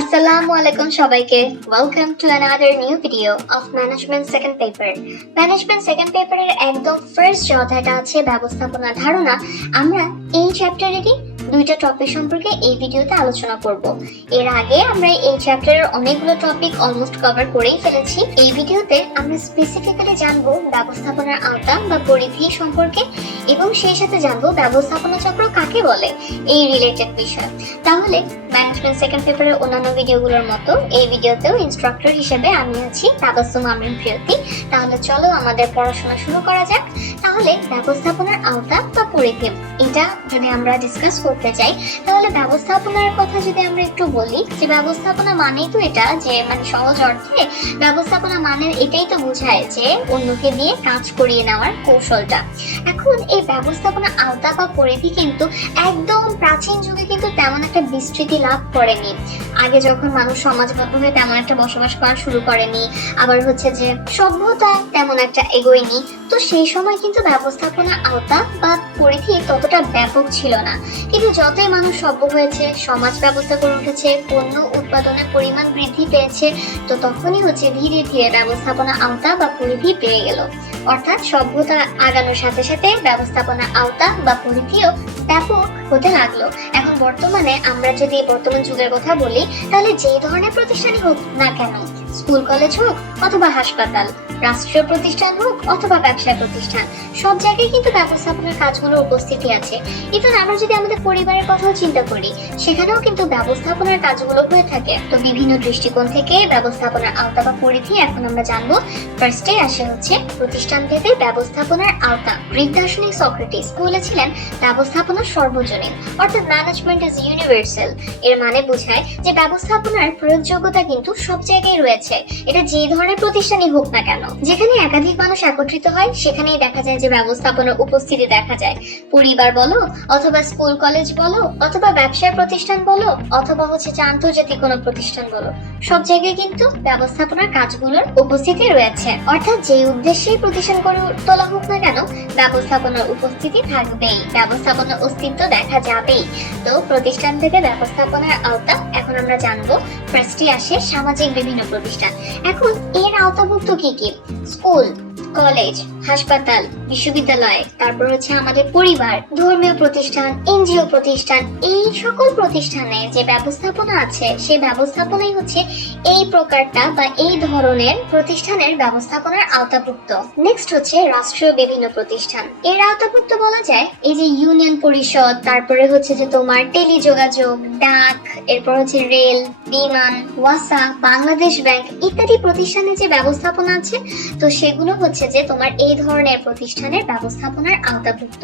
Assalamualaikum সবাইকে। Welcome to another new video of Management Second Paper. Management Second Paper এর একদম first যে অধ্যায়টা আছে ব্যবস্থাপনা ধারণা, আমরা এই চ্যাপ্টারেরই দুইটা টপিক সম্পর্কে এই ভিডিওতে আলোচনা করব। এর আগে আমরা এই চ্যাপ্টারের অনেকগুলো টপিক অলমোস্ট কভার করেই ফেলেছি। এই ভিডিওতে আমরা স্পেসিফিক্যালি জানবো ব্যবস্থাপনার আওতা বা পরিধি সম্পর্কে এবং সেই সাথে জানবো ব্যবস্থাপনা চক্র কাকে বলে, এই রিলেটেড বিষয়। তাহলে ম্যানেজমেন্ট সেকেন্ড পেপারের অন্যান্য ভিডিওগুলোর মতো এই ভিডিওতেও ইনস্ট্রাক্টর হিসেবে আমি আছি, তাবাসসুম আমরিন প্রিয়তি। তাহলে চলো আমাদের পড়াশোনা শুরু করা যাক। তাহলে ব্যবস্থাপনার আওতা বা পরিধি, এটা যদি আমরা ডিসকাস করতে চাই, তাহলে ব্যবস্থাপনার কথা যদি আমরা একটু বলি, যে ব্যবস্থাপনা মানেই তো এটা, যে মানে সহজ অর্থে ব্যবস্থাপনা মানে এটাই তো বোঝায় যে অন্যকে দিয়ে কাজ করিয়ে নেওয়ার কৌশলটা। এখন এই ব্যবস্থাপনা আওতা বা পরিধি কিন্তু একদম প্রাচীন যুগে কিন্তু তেমন একটা বিস্তৃতি লাভ করেনি। আগে যখন মানুষ সমাজবদ্ধ হয়ে তেমন একটা বসবাস করা শুরু করেনি, আবার হচ্ছে যে সভ্যতা তেমন একটা এগোয়নি, তো সেই সময় কিন্তু ব্যবস্থাপনা আওতা বা পরিধি ততটা ব্যাপক ছিল না। কিন্তু যতই মানুষ সভ্য হয়েছে, সমাজ ব্যবস্থা করে উঠেছে, পণ্য উৎপাদনের পরিমাণ বৃদ্ধি পেয়েছে, তো তখনই হচ্ছে ধীরে ধীরে ব্যবস্থাপনা আওতা বা পরিধি বেড়ে গেল। অর্থাৎ সভ্যতা আগানোর সাথে সাথে ব্যবস্থাপনা আওতা বা পরিধিও ব্যাপক হতে লাগলো। এখন বর্তমানে আমরা যদি বর্তমান যুগের কথা বলি, তাহলে যে ধরনের প্রতিষ্ঠানই হোক না কেন, স্কুল কলেজ হোক অথবা হাসপাতাল, রাষ্ট্রীয় প্রতিষ্ঠান হোক অথবা ব্যবসা প্রতিষ্ঠান, সব জায়গায় কিন্তু ব্যবস্থাপনার কাজগুলোর উপস্থিতি আছে। ইভেন আমরা যদি আমাদের পরিবারের কথাও চিন্তা করি, সেখানেও কিন্তু ব্যবস্থাপনার কাজগুলো হয়ে থাকে। তো বিভিন্ন দৃষ্টিকোণ থেকে ব্যবস্থাপনার আওতা বা পরিধি এখন আমরা জানবো। ফার্স্টে আসে হচ্ছে প্রতিষ্ঠান ভেদে ব্যবস্থাপনার আওতা। গ্রিক দার্শনিক সক্রেটিস বলেছিলেন ব্যবস্থাপনা সর্বজনীন, অর্থাৎ ম্যানেজমেন্ট ইজ ইউনিভার্সাল। এর মানে বোঝায় যে ব্যবস্থাপনার প্রয়োগযোগ্যতা কিন্তু সব জায়গায় রয়েছে, এটা যে ধরনের প্রতিষ্ঠানই হোক না কেন। যেখানে একাধিক মানুষ একত্রিত হয়, সেখানেই দেখা যায় যে ব্যবস্থাপনার উপস্থিতি দেখা যায়। পরিবার বলো অথবা স্কুল কলেজ বলো অথবা ব্যবসায় প্রতিষ্ঠান বলো অথবা হচ্ছে আন্তর্জাতিক কোনো প্রতিষ্ঠান বলো, সব জায়গায় কিন্তু ব্যবস্থাপনার কাজগুলোর উপস্থিতি রয়েছে। অর্থাৎ যে উদ্দেশ্যেই প্রতিষ্ঠান করে তোলা হোক না কেন, ব্যবস্থাপনার উপস্থিতি থাকবেই, ব্যবস্থাপনার অস্তিত্ব দেখা যাবেই। তো প্রতিষ্ঠান থেকে ব্যবস্থাপনার আওতা এখন আমরা জানবো। ফার্স্টে আসে সামাজিক বিভিন্ন প্রতিষ্ঠান। এখন এর আওতাভুক্ত কি কি? স্কুল, কলেজ, হাসপাতাল, বিশ্ববিদ্যালয়, তারপর হচ্ছে আমাদের পরিবার, ধর্মীয় প্রতিষ্ঠান, এনজিও প্রতিষ্ঠান, এই সকল প্রতিষ্ঠানে যে ব্যবস্থাপনা আছে, সেই ব্যবস্থাপনাই হচ্ছে এই প্রকারটা বা এই ধরনের প্রতিষ্ঠানের ব্যবস্থাপনার আওতাভুক্ত। নেক্সট হচ্ছে রাষ্ট্রীয় বিভিন্ন প্রতিষ্ঠান। এর আওতাভুক্ত বলা যায় এই যে ইউনিয়ন পরিষদ, তারপরে হচ্ছে যে তোমার টেলিযোগাযোগ, ডাক, এরপর হচ্ছে রেল, বিমান, ওয়াসা, বাংলাদেশ ব্যাংক ইত্যাদি প্রতিষ্ঠানে যে ব্যবস্থাপনা আছে, তো সেগুলো হচ্ছে যে তোমার এই ধরনের প্রতিষ্ঠানের ব্যবস্থাপনার আওতাভুক্ত।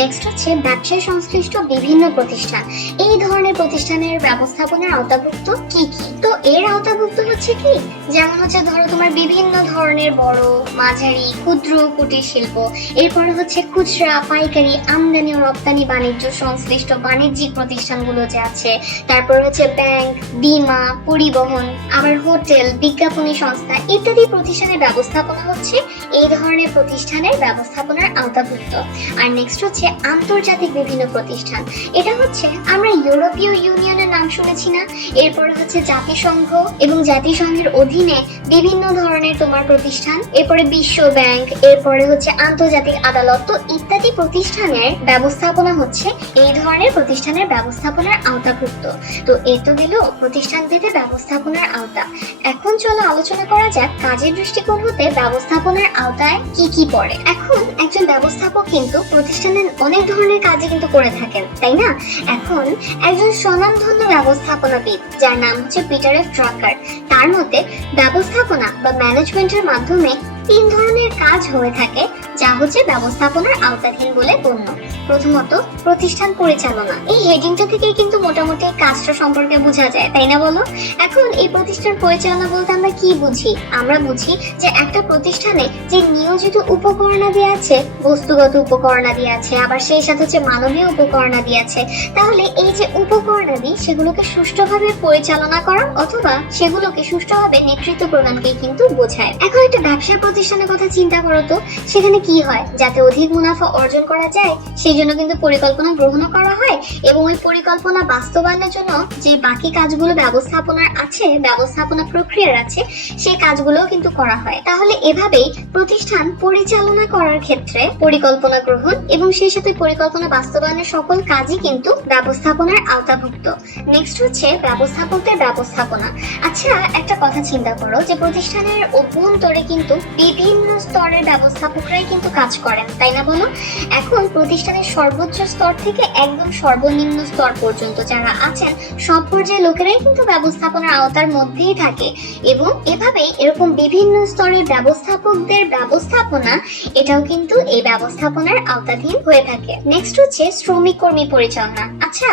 নেক্সট হচ্ছে ব্যবসায় সংশ্লিষ্ট বিভিন্ন প্রতিষ্ঠান। এই ধরনের প্রতিষ্ঠানের ব্যবস্থাপনার আওতাভুক্ত কি কি? তো এর আওতাভুক্ত হচ্ছে কি, যেমন হচ্ছে ধরো তোমার বিভিন্ন ধরনের বড়, মাঝারি, ক্ষুদ্র কুটির শিল্প, এরপরে হচ্ছে খুচরা, পাইকারি, আমদানি ও রপ্তানি বাণিজ্য সংশ্লিষ্ট বাণিজ্যিক প্রতিষ্ঠানগুলো যে আছে, তারপর হচ্ছে ব্যাংক, বীমা, পরিবহন, আবার হোটেল, বিজ্ঞাপনী সংস্থা ইত্যাদি প্রতিষ্ঠানের ব্যবস্থাপনা হচ্ছে এই ধরনের প্রতিষ্ঠানের ব্যবস্থাপনার আওতাভুক্ত। আর নেক্সট হচ্ছে আন্তর্জাতিক বিভিন্ন প্রতিষ্ঠান। এটা হচ্ছে আমরা ইউরোপীয় ইউনিয়নের নাম শুনেছি না, এরপরে হচ্ছে জাতিসংঘ এবং জাতিসংঘের অধীনে বিভিন্ন ধরনের তোমার প্রতিষ্ঠান, এরপরে বিশ্ব ব্যাংক, এরপরে হচ্ছে আন্তর্জাতিক আদালত, তো ইত্যাদি প্রতিষ্ঠানের ব্যবস্থাপনা হচ্ছে এই ধরনের প্রতিষ্ঠানের ব্যবস্থাপনার আওতাভুক্ত। তো এ তো গেল প্রতিষ্ঠান ভেদে ব্যবস্থাপনার আওতা। এখন চলো আলোচনা করা যাক কাজের দৃষ্টিকোণ হতে ব্যবস্থাপনার আওতায় কি কি পড়ে। এখন একজন ব্যবস্থাপক কিন্তু প্রতিষ্ঠানের অনেক ধরনের কাজই কিন্তু করে থাকেন, তাই না? এখন একজন স্বনামধন্য ব্যবস্থাপনাবিদ যার নাম হচ্ছে পিটার এফ ড্রাকার, তার মতে ব্যবস্থাপনা বা ম্যানেজমেন্টের মাধ্যমে তিন ধরনের কাজ হয়ে থাকে যা হচ্ছে ব্যবস্থাপনার আওতাধীন বলে গণ্য। প্রথমত প্রতিষ্ঠান পরিচালনা। এই হেডিংটা থেকে কিন্তু মোটামুটি কাজটা সম্পর্কে বোঝা যায়, তাই না বলো? এখন এই প্রতিষ্ঠান পরিচালনা বলতে আমরা কি বুঝি? আমরা বুঝি যে একটা প্রতিষ্ঠানে যে নিয়োজিত উপকরণাদি আছে, বস্তুগত উপকরণাদি আছে, আবার সেই সাথে হচ্ছে মানবীয় উপকরণাদি আছে, তাহলে এই যে উপকরণাদি সেগুলোকে সুষ্ঠুভাবে পরিচালনা করা অথবা সেগুলোকে সুষ্ঠুভাবে নেতৃত্ব প্রদানকে কিন্তু বোঝায়। এখন একটা ব্যবসা প্রতিষ্ঠানের কথা চিন্তা করো তো, সেখানে কি হয়, যাতে অধিক মুনাফা অর্জন করা যায় সেই জন্য কিন্তু পরিকল্পনা গ্রহণ করা হয় এবং ওই পরিকল্পনা বাস্তবায়নের জন্য যে বাকি কাজগুলো ব্যবস্থাপনার আছে, ব্যবস্থাপনা প্রক্রিয়ার আছে, সেই কাজগুলো কিন্তু করা হয়। তাহলে এভাবেই প্রতিষ্ঠান পরিচালনা করার ক্ষেত্রে পরিকল্পনা গ্রহণ এবং সেই সাথে পরিকল্পনা বাস্তবায়নের সকল কাজই কিন্তু ব্যবস্থাপনার আওতাভুক্ত। নেক্সট হচ্ছে ব্যবস্থাপকদের ব্যবস্থাপনা। আচ্ছা, একটা কথা চিন্তা করো যে প্রতিষ্ঠানের অভ্যন্তরে কিন্তু বিভিন্ন স্তরের ব্যবস্থাপকরাই কিন্তু কাজ করেন, তাই না বলো? এখন প্রতিষ্ঠানের সর্বোচ্চ স্তর থেকে একদম সর্বনিম্ন স্তর পর্যন্ত যারা আছেন সব পর্যায়ের লোকেরাই কিন্তু ব্যবস্থাপনার আওতার মধ্যেই থাকে এবং এভাবেই এরকম বিভিন্ন স্তরের ব্যবস্থাপকদের ব্যবস্থাপনা এটাও কিন্তু এই ব্যবস্থাপনার আওতাধীন হয়ে থাকে। নেক্সট হচ্ছে শ্রমিক কর্মী পরিচালনা। আচ্ছা,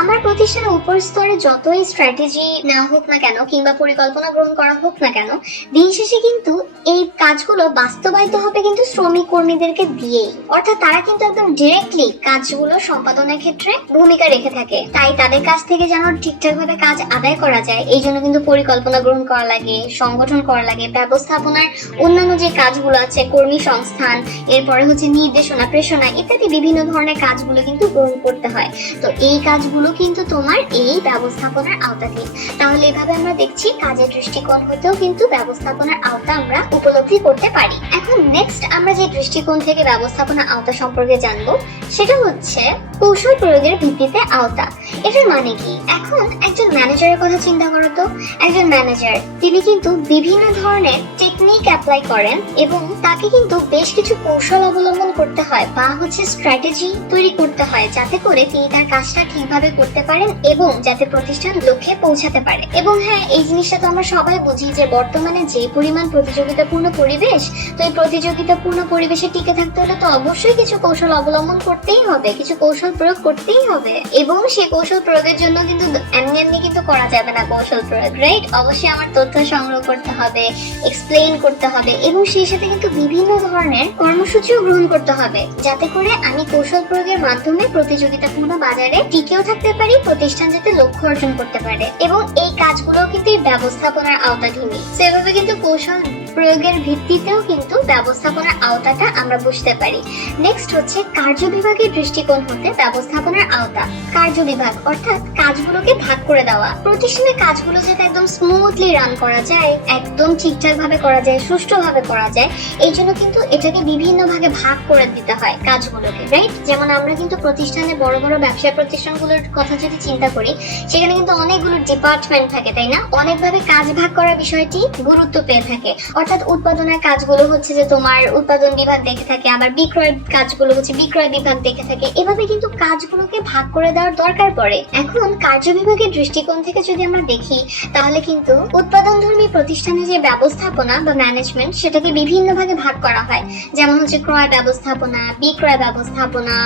আমার প্রতিষ্ঠানের উপর স্তরে যতই স্ট্র্যাটেজি নেওয়া হোক না কেন কিংবা পরিকল্পনা গ্রহণ করা হোক না কেন, দিন শেষে কিন্তু এই কাজগুলো বাস্তবায়িত হবে কিন্তু শ্রমিক কর্মীদেরকে দিয়েই, অর্থাৎ তারা কিন্তু একদম ডিরেক্টলি কাজগুলো সম্পাদনের ক্ষেত্রে ভূমিকা রেখে থাকে। তাই তাদের কাছ থেকে যেন ঠিকঠাক ভাবে কাজ আদায় করা যায় এই জন্য কিন্তু পরিকল্পনা গ্রহণ করা লাগে, সংগঠন করা লাগে, ব্যবস্থাপনার অন্যান্য যে কাজগুলো আছে, কর্মী সংস্থান, এরপরে হচ্ছে নির্দেশনা, প্রেষণা ইত্যাদি বিভিন্ন ধরনের কাজগুলো কিন্তু গ্রহণ করতে হয়। তো এই কাজগুলো কিন্তু তোমার এই ব্যবস্থাপনার আওতাধীন। তাহলে এভাবে আমরা দেখছি কাজের দৃষ্টিকোণ হতেও কিন্তু ব্যবস্থাপনার আওতা আমরা উপলব্ধি করতে পারি। এখন নেক্সট আমরা যে দৃষ্টিকোণ থেকে ব্যবস্থাপনা আওতা সম্পর্কে জানবো সেটা হচ্ছে কৌশল প্রয়োগের ভিত্তিতে আওতা। এটার মানে কি? এখন একজন ম্যানেজারের কথা চিন্তা করো তো। একজন ম্যানেজার তিনি কিন্তু বিভিন্ন ধরনের টেকনিক অ্যাপ্লাই করেন এবং তাকে কিন্তু বেশ কিছু কৌশল অবলম্বন করতে হয় বা হচ্ছে স্ট্র্যাটেজি তৈরি করতে হয় যাতে করে তিনি তার কাজটা ঠিকভাবে করতে পারেন এবং যাতে প্রতিষ্ঠান লক্ষ্যে পৌঁছাতে পারে। এবং হ্যাঁ, এই জিনিসটা তো আমরা সবাই বুঝি যে বর্তমানে যে পরিমাণ প্রতিযোগিতাপূর্ণ পরিবেশ, তো এই প্রতিযোগিতাপূর্ণ পরিবেশে টিকে থাকতে হলে তো অবশ্যই কিছু কৌশল অবলম্বন করতেই হবে, কিছু কৌশল প্রয়োগ করতেই হবে এবং সেই কৌশল প্রয়োগের জন্য কিন্তু এমনি এমনি কিন্তু করা যাবে না কৌশল প্রয়োগ, রাইট? অবশ্যই আমার তথ্য সংগ্রহ করতে হবে, এক্সপ্লেইন করতে হবে এবং সেই সাথে কিন্তু বিভিন্ন ধরনের কর্মসূচিও গ্রহণ করতে হবে যাতে করে আমি কৌশল প্রয়োগের মাধ্যমে প্রতিযোগিতাপূর্ণ বাজারে টিকেও থাকতে পারি, প্রতিষ্ঠান যাতে লক্ষ্য অর্জন করতে পারে এবং এই কাজগুলো কিন্তু এই ব্যবস্থাপনার আওতাধীনই। সেভাবে কিন্তু কৌশল প্রয়োগের ভিত্তিতেও কিন্তু ব্যবস্থাপনার আওতাটা আমরা বুঝতে পারি। নেক্সট হচ্ছে কার্য বিভাগের দৃষ্টিকোণ হতে ব্যবস্থাপনার আওতা। কার্য বিভাগ অর্থাৎ কাজগুলোকে ভাগ করে দেওয়া। প্রতিষ্ঠানের কাজগুলো যাতে একদম স্মুথলি রান করা যায়, একদম ঠিকঠাক ভাবে করা যায়, সুষ্ঠুভাবে করা যায়, এই জন্য কিন্তু এটাকে বিভিন্ন ভাগে ভাগ করে দিতে হয় কাজগুলোকে, রাইট? যেমন আমরা কিন্তু প্রতিষ্ঠানে বড় বড় ব্যবসা প্রতিষ্ঠানগুলোর কথা যদি চিন্তা করি সেখানে কিন্তু অনেকগুলো ডিপার্টমেন্ট থাকে, তাই না? অনেকভাবে কাজ ভাগ করার বিষয়টি গুরুত্ব পেয়ে থাকে। অর্থাৎ উৎপাদনের কাজগুলো হচ্ছে যে তোমার উৎপাদন বিভাগ দেখে থাকে, আবার বিক্রয়ের কাজগুলো হচ্ছে বিক্রয় বিভাগ দেখে থাকে। এভাবে কিন্তু কাজগুলোকে ভাগ করে দেওয়ার দরকার পড়ে। এখন কার্য বিভাগের দৃষ্টিকোণ থেকে যদি আমরা দেখি তাহলে কিন্তু উৎপাদনধর্মী প্রতিষ্ঠানে যে ব্যবস্থাপনা বা ম্যানেজমেন্ট সেটাকে বিভিন্ন ভাগে ভাগ করা হয়, যেমন হচ্ছে ক্রয় ব্যবস্থাপনা, বিক্রয় ব্যবস্থাপনা,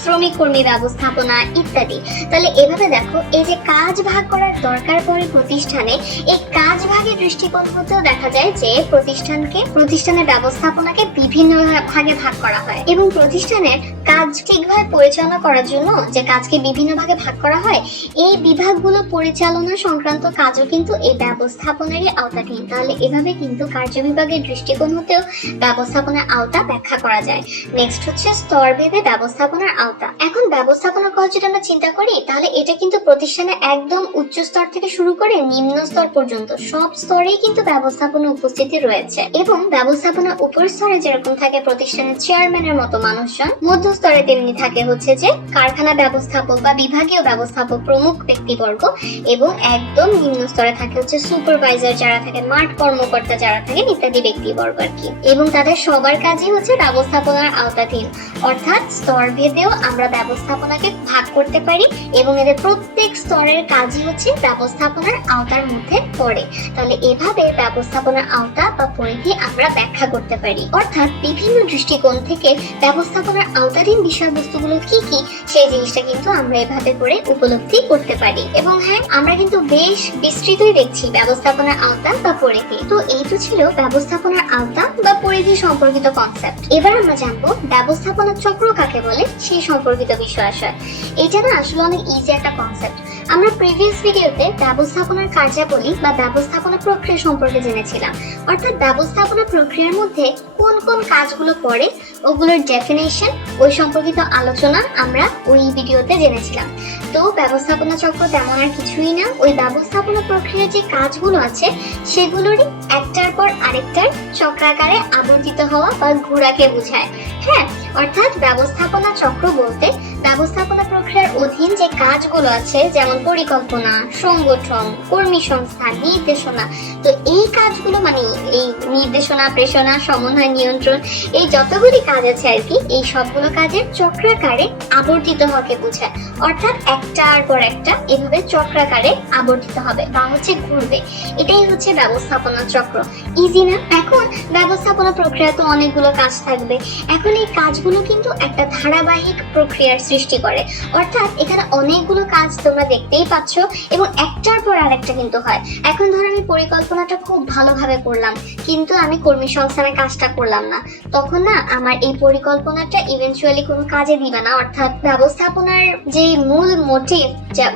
শ্রমিক কর্মী ব্যবস্থাপনা ইত্যাদি। তাহলে এভাবে দেখো, এই যে কাজ ভাগ করার দরকার পড়ে প্রতিষ্ঠানে, এই কাজ ভাগের দৃষ্টিকোণ হতেও দেখা যায় যে প্রতিষ্ঠানের ব্যবস্থাপনাকে বিভিন্ন ভাগে ভাগ করা হয় এবং প্রতিষ্ঠানের কাজ ঠিকভাবে পরিচালনা করার জন্য যে কাজকে বিভিন্ন ভাগে ভাগ করা হয়, এই বিভাগগুলো পরিচালনা সংক্রান্ত কাজও কিন্তু এই ব্যবস্থাপনারই আওতাধীন। তাহলে এভাবে কিন্তু কার্য বিভাগের দৃষ্টিকোণ হতেও ব্যবস্থাপনার আওতা ব্যাখ্যা করা যায়। নেক্সট হচ্ছে স্তরভেদে ব্যবস্থাপনার আওতা। এখন ব্যবস্থাপনার কথা যদি আমরা চিন্তা করি তাহলে এটা কিন্তু প্রতিষ্ঠানে একদম উচ্চ স্তর থেকে শুরু করে নিম্ন স্তর পর্যন্ত সব স্তরেই কিন্তু ব্যবস্থাপনা উপস্থিতি রয়েছে এবং ব্যবস্থাপনার উপর স্তরে যেরকম থাকে প্রতিষ্ঠানের চেয়ারম্যানের মতো মানুষজন, মধ্য স্তরে তেমনি থাকে হচ্ছে যে কারখানা ব্যবস্থাপক বা বিভাগীয় ব্যবস্থাপক প্রমুখ ব্যক্তিবর্গ এবং একদম নিম্ন স্তরে থাকে হচ্ছে সুপারভাইজার যারা থাকে, মাঠ কর্মকর্তা যারা থাকেন ইত্যাদি ব্যক্তিবর্গ আর কি। এবং তাদের সবার কাজই হচ্ছে ব্যবস্থাপনার আওতাধীন। অর্থাৎ স্তরভেদেও আমরা ব্যবস্থাপনাকে ভাগ করতে পারি এবং এদের প্রত্যেক স্তরের কাজই হচ্ছে ব্যবস্থাপনার আওতার মধ্যে পড়ে। তাহলে এভাবে ব্যবস্থাপনার আওতা বা পরিধি আমরা ব্যাখ্যা করতে পারি। অর্থাৎ বিভিন্ন দৃষ্টিকোণ থেকে ব্যবস্থাপনার আওতাধীন বিষয়বস্তুগুলো কি কি সেই জিনিসটা কিন্তু আমরা এভাবে করে উপলব্ধি করতে পারি। এবং হ্যাঁ, আমরা কিন্তু বেশ বিস্তৃতই দেখছি ব্যবস্থাপনার আওতা বা পরিধি। তো এই তো ছিল ব্যবস্থাপনার আওতা বা পরিধি সম্পর্কিত কনসেপ্ট। এবার আমরা জানবো ব্যবস্থাপনা চক্র কাকে বলে সেই সম্পর্কিত বিষয় আশয়। এটা না আসলে অনেক ইজি একটা কনসেপ্ট। আমরা প্রিভিয়াস ভিডিওতে ব্যবস্থাপনার কার্যাবলী বা ব্যবস্থাপনা প্রক্রিয়া সম্পর্কে জেনেছিলাম। অর্থাৎ অর্থাৎ ব্যবস্থাপনা প্রক্রিয়ার মধ্যে কোন কোন কাজগুলো পড়ে ওগুলোর ডেফিনেশন ওই সম্পর্কিত আলোচনা আমরা ওই ভিডিওতে জেনেছিলাম। তো ব্যবস্থাপনা চক্র তেমন আর কিছুই না, ওই ব্যবস্থাপনা প্রক্রিয়ার যে কাজগুলো আছে সেগুলোরই একটার পর আরেকটার চক্রাকারে আবর্তিত হওয়া বা ঘোরাকে বোঝায়। হ্যাঁ, অর্থাৎ ব্যবস্থাপনা চক্র বলতে ব্যবস্থাপনা প্রক্রিয়ার অধীন যে কাজগুলো আছে, যেমন পরিকল্পনা, সংগঠন, কর্মী সংস্থান, নির্দেশনা। তো এই কাজগুলো মানে এই নির্দেশনা, প্রেষণা, সমন্বয়, নিয়ন্ত্রণ, এই যতগুলি কাজ আছে আর কি, এই সবগুলো কাজের চক্রাকারে আবর্তিত হওয়াকে বোঝায়। অর্থাৎ একটার পর একটা এভাবে চক্রাকারে আবর্তিত হবে বা হচ্ছে ঘুরবে, এটাই হচ্ছে ব্যবস্থাপনা চক্র। ইজি না? এখন ব্যবস্থাপনা প্রক্রিয়া তো অনেকগুলো কাজ থাকবে, এখন এই কাজগুলো কিন্তু একটা ধারাবাহিক প্রক্রিয়ার সৃষ্টি করে। অর্থাৎ এখানে অনেকগুলো কাজ তোমরা দেখতেই পাচ্ছ এবং একটার পর আরেকটা কিন্তু হয়। এখন ধরো আমি পরিকল্পনাটা খুব ভালোভাবে করলাম, কিন্তু আমি কর্মী সংস্থানের কাজটা করলাম না, তখন না আমার এই পরিকল্পনাটা ইভেনচুয়ালি কোনো কাজে দিবে না। অর্থাৎ ব্যবস্থাপনার যে মূল মোটিভ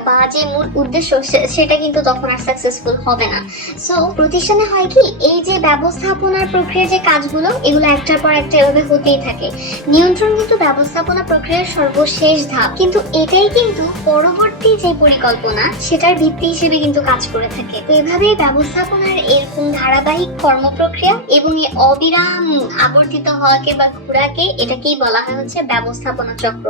বা যে মূল উদ্দেশ্য সেটা কিন্তু তখন আর সাকসেসফুল হবে না। সো প্রতিষ্ঠানে হয় কি, এই যে ব্যবস্থাপনার প্রক্রিয়ার যে কাজগুলো এগুলো একটার পর একটা এভাবে হতেই থাকে। নিয়ন্ত্রণ কিন্তু ব্যবস্থাপনা প্রক্রিয়ার সর্বশেষ ধাপ, কিন্তু এটাই কিন্তু পরবর্তী যে পরিকল্পনা সেটার ভিত্তি হিসেবে কিন্তু কাজ করে থাকে। তো এভাবেই ব্যবস্থাপনার এরকম ধারাবাহিক কর্মপ্রক্রিয়া এবং এই অবিরাম আবর্তিত হওয়াকে বা ঘোরাকে এটাকেই বলা হয় হচ্ছে ব্যবস্থাপনা চক্র।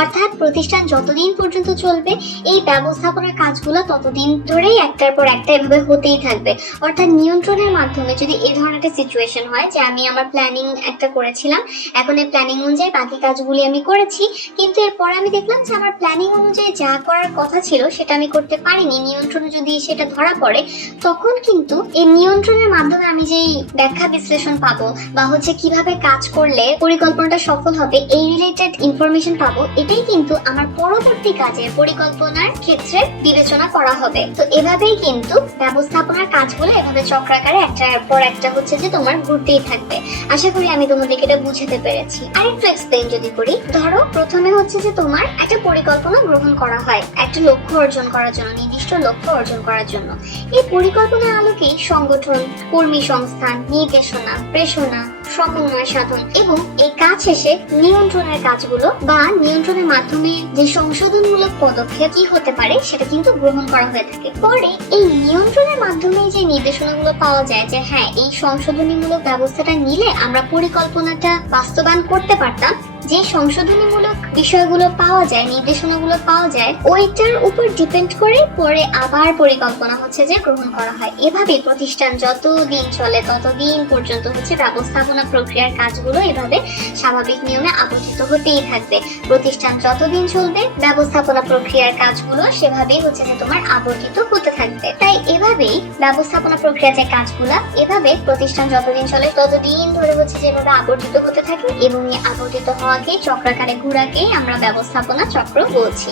অর্থাৎ প্রতিষ্ঠান যতদিন পর্যন্ত চলবে এই ব্যবস্থাপনার কাজগুলো ততদিন ধরেই একটার পর একটা এভাবে হতেই থাকবে। অর্থাৎ নিয়ন্ত্রণের মাধ্যমে যদি এই ধরনের একটা সিচুয়েশন হয় যে আমি আমার প্ল্যানিং একটা করেছিলাম, এখন এই প্ল্যানিং অনুযায়ী বাকি কাজগুলি আমি করেছি, কিন্তু এরপর আমি দেখলাম যে আমার প্ল্যানিং অনুযায়ী যা করার কথা ছিল সেটা আমি করতে পারিনি, নিয়ন্ত্রণে যদি সেটা ধরা পড়ে, তখন কিন্তু এই নিয়ন্ত্রণের মাধ্যমে আমি যেই ব্যাখ্যা বিশ্লেষণ পাবো বা হচ্ছে কিভাবে কাজ করলে পরিকল্পনাটা সফল হবে এই রিলেটেড ইনফরমেশন পাবো, এটাই কিন্তু আমার পরবর্তী কাজের পরিকল্পনার ক্ষেত্রে বিবেচনা করা হবে। তো এভাবেই কিন্তু ব্যবস্থাপনার কাজগুলো এভাবে চক্রাকারে একটার পর একটা হচ্ছে যে তোমার ঘুরতেই থাকবে। আশা করি আমি তোমাদেরকে এটা বুঝাতে পেরেছি। আরেকটু এক্সপ্লেইন যদি করি, ধরো প্রথমে হচ্ছে যে তোমার একটা পরিকল্পনা গ্রহণ করা হয় একটা লক্ষ্য অর্জন করার জন্য, নির্দিষ্ট লক্ষ্য অর্জন করার জন্য। এই পরিকল্পনার আলোকেই সংগঠন, কর্মী সংস্থান, নির্দেশনা, প্রেষণা, সমন্বয় সাধন এবং এই কাজ শেষে নিয়ন্ত্রণের কাজগুলো বা নিয়ন্ত্রণের মাধ্যমে যে সংশোধনমূলক পদক্ষেপ কি হতে পারে সেটা কিন্তু গ্রহণ করা হয়ে থাকে। পরে এই নিয়ন্ত্রণের মাধ্যমে যে নির্দেশনাগুলো পাওয়া যায় যে হ্যাঁ এই সংশোধনীমূলক ব্যবস্থাটা নিলে আমরা পরিকল্পনাটা বাস্তবায়ন করতে পারতাম, যে সংশোধনীমূলক বিষয়গুলো পাওয়া যায়, নির্দেশনাগুলো পাওয়া যায়, ওইটার উপর ডিপেন্ড করে পরে আবার পরিকল্পনা হচ্ছে যে গ্রহণ করা হয়। এভাবে প্রতিষ্ঠান যতদিন চলে ততদিন পর্যন্ত হচ্ছে ব্যবস্থাপনা প্রক্রিয়ার কাজগুলো এভাবে স্বাভাবিক নিয়মে আবর্তিত হতেই থাকবে। প্রতিষ্ঠান যতদিন চলবে ব্যবস্থাপনা প্রক্রিয়ার কাজগুলো সেভাবেই হচ্ছে যে তোমার আবর্তিত হতে থাকবে। তাই এভাবেই ব্যবস্থাপনা প্রক্রিয়া যে কাজগুলা এভাবে প্রতিষ্ঠান যতদিন চলে ততদিন ধরে হচ্ছে যেভাবে আবর্তিত হতে থাকে এবং এই আবর্তিত হওয়াকে চক্রাকারে ঘোরাকে আমরা ব্যবস্থাপনা চক্র বলছি।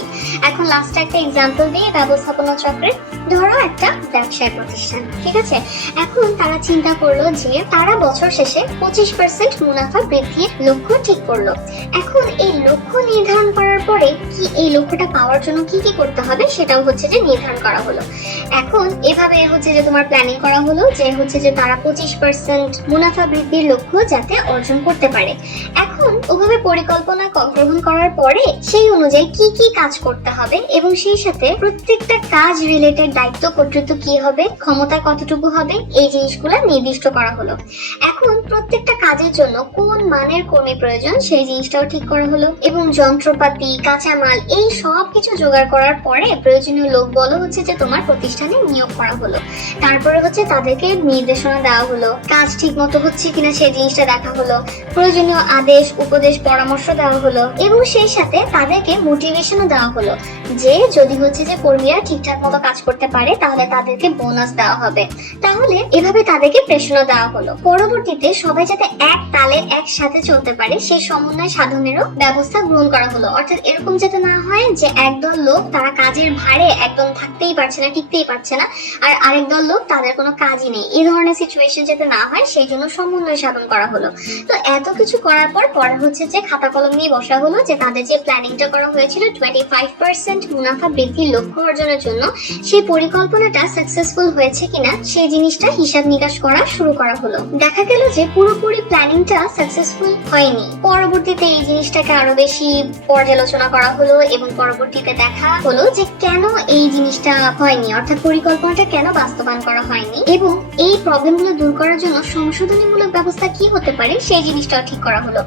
এখন লাস্টে একটা এক্সাম্পল দিয়ে ব্যবস্থাপনা চক্রের, ধরো একটা ব্যবসায় প্রতিষ্ঠান, ঠিক আছে, এখন তারা চিন্তা করলো যে তারা বছর শেষে 25% মুনাফা বৃদ্ধির লক্ষ্য ঠিক করলো। এখন এই লক্ষ্য নির্ধারণ করার পরে কি এই লক্ষ্যটা পাওয়ার জন্য কি কি করতে হবে সেটাও হচ্ছে যে নির্ধারণ করা হলো। এখন এভাবে হচ্ছে যে তোমার প্ল্যানিং করা হলো যে হচ্ছে যে তারা 25% মুনাফা বৃদ্ধির লক্ষ্য যাতে অর্জন করতে পারে। এখন ওভাবে পরিকল্পনা গ্রহণ করার পরে সেই অনুযায়ী কি কি কাজ করতে হবে এবং সেই সাথে প্রত্যেকটা কাজ রিলেটেড দায়িত্ব কর্তৃত্ব কি হবে, ক্ষমতা কতটুকু হবে, এই জিনিসগুলো নির্দিষ্ট করা হলো। এখন প্রত্যেকটা কাজের জন্য কোন মানের কর্মী প্রয়োজন সেই জিনিসটাও ঠিক করা হলো এবং যন্ত্রপাতি, কাঁচামাল এই সব কিছু জোগাড় করার পরে প্রয়োজনীয় লোক বলো হচ্ছে যে তোমার প্রতিষ্ঠানে নিয়োগ করা হলো। তারপরে হচ্ছে তাদেরকে নির্দেশনা দেওয়া হলো, কাজ ঠিক মতো হচ্ছে কিনা সেই জিনিসটা দেখা হলো, প্রয়োজনীয় আদেশ, উপদেশ, পরামর্শ দেওয়া হলো এবং সেই সাথে তাদেরকে মোটিভেশনও দেওয়া হলো যে যদি হচ্ছে যে কর্মীরা ঠিকঠাক মতো কাজ করতে পারে তাহলে তাদেরকে বোনাস দেওয়া হবে। তাহলে এভাবে তাদেরকে প্রেরণা দেওয়া হলো। পরবর্তীতে সবাই যাতে এক তালে একসাথে চলতে পারে সেই সমন্বয় সাধনেরও ব্যবস্থা গ্রহণ করা হলো। অর্থাৎ এরকম যাতে না হয় যে একদল লোক তারা কাজের ভারে একদম থাকতেই পারছে না, টিকতেই পারছে না, আর আরেক দল লোক তাদের কোনো কাজই নেই, এই ধরনের সিচুয়েশন যাতে না হয় সেই জন্য সমন্বয় সাধন করা হলো। তো এত কিছু করার পর করা হচ্ছে যে খাতা কলম নিয়ে বসা হলো যে তাদের যে প্ল্যানিংটা করা হয়েছিল 25% মুনাফা বৃদ্ধির লক্ষ্য অর্জনের জন্য সেই পরিকল্পনাটা সাকসেসফুল হয়েছে কিনা সেই জিনিসটা হিসাব নিকাশ করা শুরু করা হলো। দেখা গেল যে পুরোপুরি প্ল্যানিংটা সাকসেসফুল হয়নি। পরবর্তীতে এই জিনিসটাকে আরো বেশি পর্যালোচনা করা হলো এবং পরবর্তীতে দেখা হলো যে কেন এই জিনিসটা হয়নি, অর্থাৎ পরিকল্পনাটা কেন বাস্তবায়ন করা হয়নি এবং এই প্রবলেমগুলো দূর করার জন্য সংশোধনীমূলক ব্যবস্থা কি হতে পারে সেই জিনিসটাও ঠিক করা হলো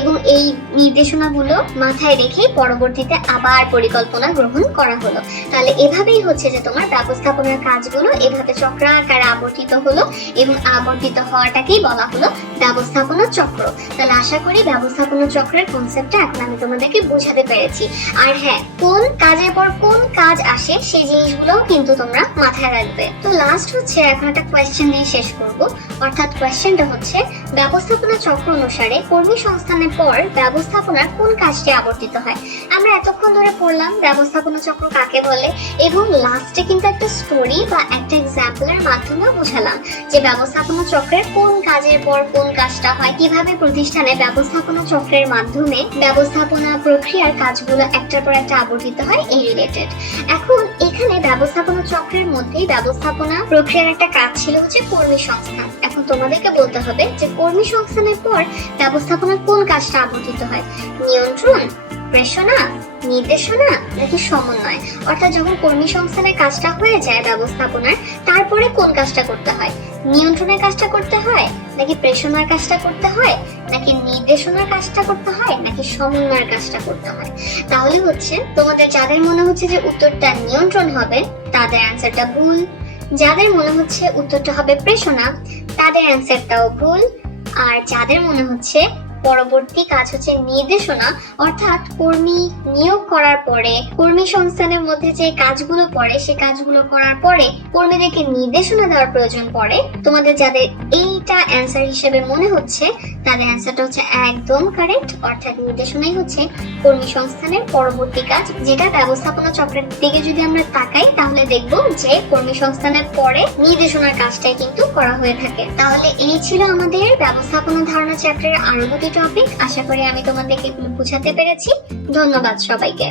এবং এই নির্দেশনাগুলো মাথায় রেখে পরবর্তীতে আবার পরিকল্পনা গ্রহণ করা হলো। তাহলে এভাবেই হচ্ছে যে তোমার ব্যবস্থাপনার কাজগুলো এভাবে চক্রাকারে আবর্তিত হলো এবং আবর্তিত হওয়াটাকেই বলা হলো ব্যবস্থাপনা চক্র। তাহলে আশা করি ব্যবস্থাপনা চক্রের কনসেপ্টটা এখন আমি তোমাদেরকে বোঝাতে পেরেছি। আর হ্যাঁ, কোন কাজের পর কোন কাজ আসে সেই জিনিসগুলোও কিন্তু তোমরা মাথায় রাখবে। তো লাস্ট হচ্ছে এখন একটা কোয়েশ্চেন দিয়ে শেষ করব, অর্থাৎ কোয়েশ্চেনটা হচ্ছে ব্যবস্থাপনা চক্র অনুসারে কর্মী সংস্থানের পর ব্যবস্থাপনার কোন কাজটি আবর্তিত হয়। আমরা এতক্ষণ ধরে পড়লাম ব্যবস্থাপনা চক্র কাকে বলে এবং লাস্টে কিন্তু একটা স্টোরি বা একটা এক্সাম্পলের মাধ্যমে বোঝালাম যে ব্যবস্থাপনা চক্রের কোন কাজের পর কোন কাজটা হয়, কিভাবে প্রতিষ্ঠানে ব্যবস্থাপনা চক্রের মাধ্যমে ব্যবস্থাপনা প্রক্রিয়ার কাজগুলো একটার পর একটা আবর্তিত হয় এই রিলেটেড। এখন এখানে ব্যবস্থাপনা চক্রের মধ্যেই ব্যবস্থাপনা প্রক্রিয়ার একটা কাজ ছিল হচ্ছে কর্মী সংস্থান। এখন তোমাদেরকে বলতে হবে যে কর্মী সংস্থানের পর ব্যবস্থাপনার কোন কাজটা আবর্তিত হয়, নিয়ন্ত্রণ, প্রেষণা, নির্দেশনা নাকি সমন্বয়। অর্থাৎ যখন কর্মী সংস্থানের কাজটা হয়ে যায় ব্যবস্থাপনার, তারপরে কোন কাজটা করতে হয়, নিয়ন্ত্রণের কাজটা করতে হয় নাকি প্রেষণার কাজটা করতে হয় নাকি নির্দেশনার কাজটা করতে হয় নাকি সমন্বয়ের কাজটা করতে হয়। তাহলে হচ্ছে তোমাদের যাদের মনে হচ্ছে যে উত্তরটা নিয়ন্ত্রণ হবে তাদের অ্যান্সারটা ভুল, যাদের মনে হচ্ছে উত্তরটা হবে প্রেষণা তাদের অ্যান্সারটাও ভুল, আর যাদের মনে হচ্ছে পরবর্তী কাজ হচ্ছে নির্দেশনা, অর্থাৎ কর্মী নিয়োগ করার পরে কর্মী সংস্থানের মধ্যে যে কাজগুলো পড়ে সে কাজগুলো করার পরে কর্মীদেরকে নির্দেশনা দেওয়ার প্রয়োজন পড়ে, তোমাদের যাদের এইটা অ্যান্সার হিসেবে মনে হচ্ছে তাদের অ্যান্সারটা হচ্ছে একদম কারেক্ট। অর্থাৎ নির্দেশনাই হচ্ছে কর্মী সংস্থানের পরবর্তী কাজ, যেটা ব্যবস্থাপনা চক্রের দিকে যদি আমরা তাকাই তাহলে দেখবো যে কর্মী সংস্থানের পরে নির্দেশনার কাজটাই কিন্তু করা হয়ে থাকে। তাহলে এই ছিল আমাদের ব্যবস্থাপনা ধারণা চ্যাপ্টারের আরো দুটি টপিক। আশা করি আমি তোমাদেরকে এগুলো বোঝাতে পেরেছি। ধন্যবাদ সবাইকে।